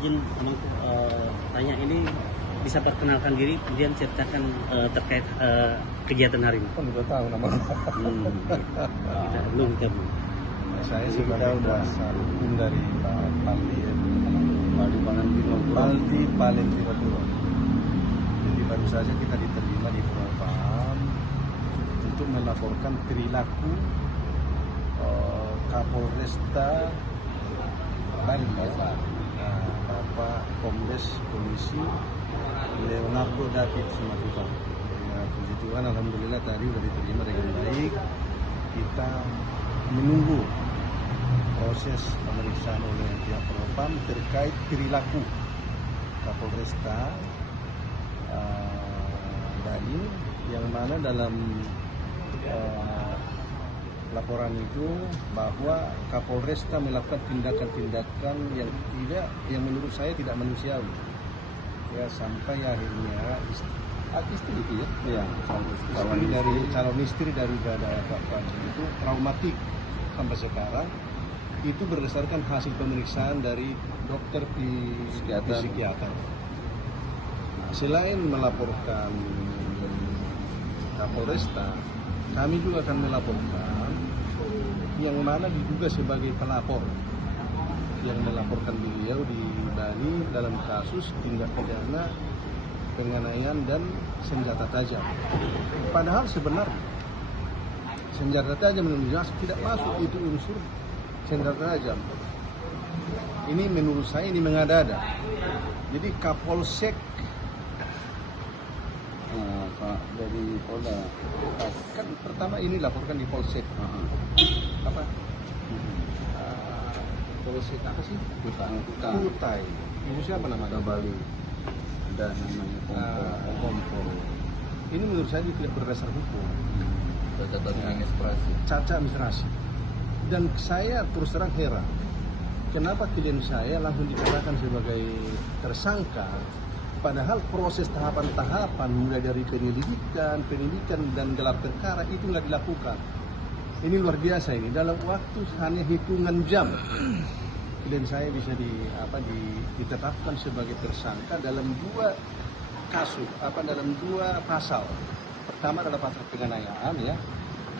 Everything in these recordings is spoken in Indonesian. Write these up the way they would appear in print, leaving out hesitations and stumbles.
izin tanya ini bisa perkenalkan diri, kemudian ceritakan terkait kegiatan hari ini. Kan udah tahu nama. Kita belum. Saya sebagai kuasa hukum dari Pak Paldi Valentino Puro. Jadi baru saja kita diterima di Propam untuk melaporkan perilaku Kapolresta Bali, Bapak Kombes Polisi Leonardo David Simatupang. Ya, puji Tuhan, alhamdulillah tadi sudah diterima dengan baik. Kita menunggu proses pemeriksaan oleh pihak Propam terkait perilaku Kapolresta Bali, yang mana dalam laporan itu bahwa Kapolresta melakukan tindakan-tindakan yang menurut saya tidak manusiawi. Ya, sampai akhirnya istri itu ya, calon istri dari Pak Fadli itu traumatik sampai sekarang. Itu berdasarkan hasil pemeriksaan dari dokter psikiater. Nah, selain melaporkan Kapolresta, kami juga akan melaporkan yang mana diduga sebagai pelapor yang melaporkan beliau di Bali dalam kasus tindak pidana penganiayaan dan senjata tajam. Padahal sebenarnya senjata tajam menurut tidak masuk itu unsur senjata tajam. Ini menurut saya ini mengada-ada. Jadi Kapolsek Pak dari Polda kan pertama ini laporkan di Polsek apa? Polsek apa sih? Kutai. Ini siapa namanya? Bali. Ada namanya Kompol. Ini menurut saya tidak berdasar hukum. Cacat administrasi. Cacat administrasi. Dan saya terus terang heran, kenapa klien saya langsung dikatakan sebagai tersangka, padahal proses tahapan-tahapan mulai dari penyelidikan dan gelar perkara itu nggak dilakukan. Ini luar biasa ini, dalam waktu hanya hitungan jam klien saya bisa ditetapkan sebagai tersangka dalam dua kasus, dalam dua pasal. Pertama adalah pasal penganiayaan ya,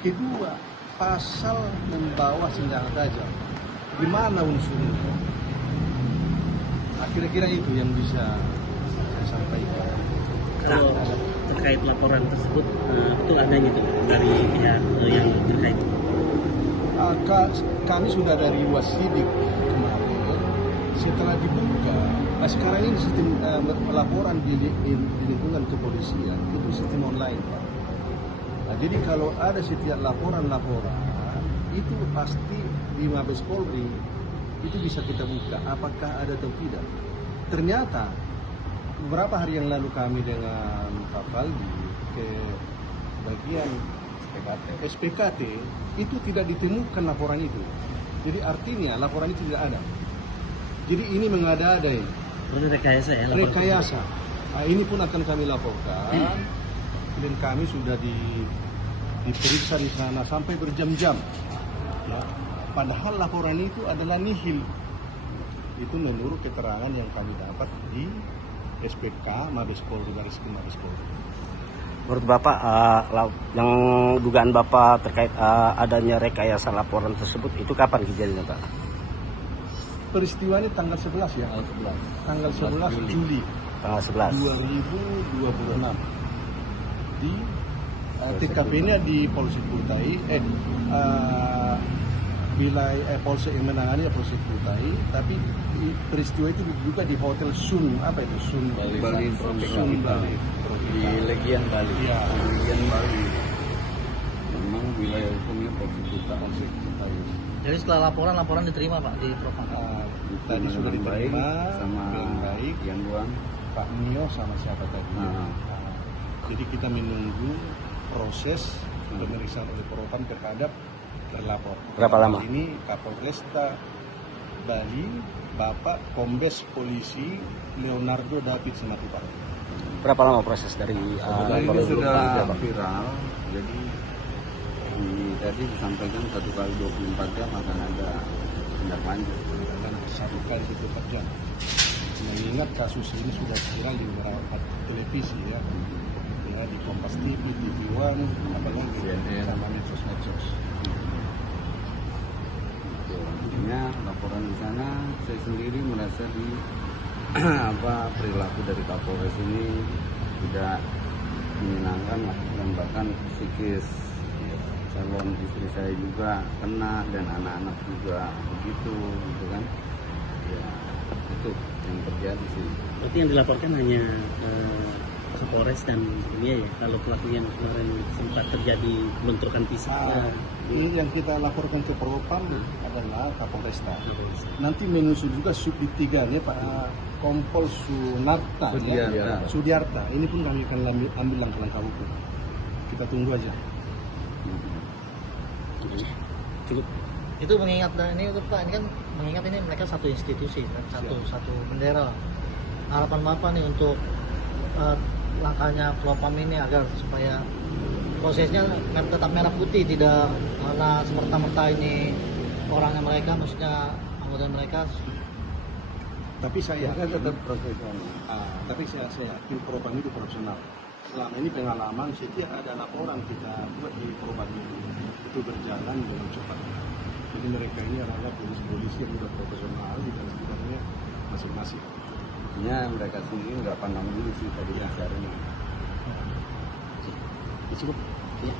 kedua pasal membawa senjata tajam. Di mana unsurnya? Kira-kira itu yang bisa saya sampaikan. Kalau terkait laporan tersebut, betul adanya itu dari pihak yang terkait. Kami sudah dari Wasidik kemarin. Setelah dibuka, sekarang ini sistem laporan di lingkungan kepolisian itu sistem online, Pak. Nah, jadi kalau ada setiap laporan itu pasti di Mabes Polri itu bisa kita buka apakah ada atau tidak. Ternyata beberapa hari yang lalu kami dengan Pak Faldi ke bagian SPKT itu tidak ditemukan laporan itu. Jadi artinya laporan itu tidak ada. Jadi ini mengada-ada ini. Rekayasa ya? Rekayasa. Nah, ini pun akan kami laporkan. Dan kami sudah diperiksa di sana sampai berjam-jam. Ya. Padahal laporan itu adalah nihil. Itu menurut keterangan yang kami dapat di SPK Mabes Polri, Barreskrim Mabes Polri. Menurut Bapak, yang dugaan Bapak terkait adanya rekayasa laporan tersebut, itu kapan kejadiannya, Pak? Peristiwa ini tanggal 11 ya? Tanggal 11 Juli. Tanggal 11. 2026. Di TKP-nya di Polsek Kutai, wilayah Polsek yang menangani Polsek Kutai, tapi peristiwa itu juga di Hotel Sun, apa itu? Sun Bali. Di Legian Bali. Ya. Legian Bali. Memang wilayah hukumnya Polsek Kutai. Jadi setelah laporan diterima Pak di Propam. Tadi sudah diterima sama dengan baik. Yang Buang, Pak Nio sama siapa tadi? Jadi kita menunggu proses pemeriksaan oleh Propam terhadap terlapor. Berapa lama? Ini Kapolresta Bali, Bapak Kombes Polisi Leonardo David Simatupang. Berapa lama proses dari ini sudah viral, jadi tadi disampaikan 1 kali 24 jam akan ada tindak lanjut. Dan 1 kali 24 jam. ingat kasus ini sudah viral di beberapa televisi ya, di Kompas TV, TV One, apalagi CNN. sama medsos-medsos. Intinya laporan di sana saya sendiri merasa di perilaku dari Kapolres ini tidak menyenangkan lah, dan bahkan psikis calon istri saya juga kena dan anak-anak juga begitu gitu kan ya, itu yang terjadi sih. Berarti yang dilaporkan hanya Kapolres dan ini ya, kalau pelaku yang kemarin sempat terjadi bentrokan fisik. Ini yang kita laporkan ke Propam adalah Kapolresta. Nanti menyusul juga Subdit 3 nya Pak Kompol Sunarta, Sudiarta. Ini pun kami akan ambil langkah-langkah hukum. Kita tunggu aja. Cukup. Itu mengingat, dan ini Pak, ini kan mengingat ini mereka satu institusi kan, satu bendera. Harapan Bapak nih untuk langkahnya Propam ini agar supaya prosesnya tetap merah putih, tidak karena semerta-merta ini orangnya mereka, maksudnya anggota mereka. Tapi saya kan tetap profesional. Tapi saya yakin Propam itu profesional. Selama ini pengalaman setiap ada laporan kita buat di Propam itu berjalan dengan cepat. Jadi mereka ini adalah polisi-polisi yang sudah profesional di dalam bidangnya masing-masing. Artinya mereka sendiri nggak pandang bulu sih tadi bicaranya. Cukup. Ya.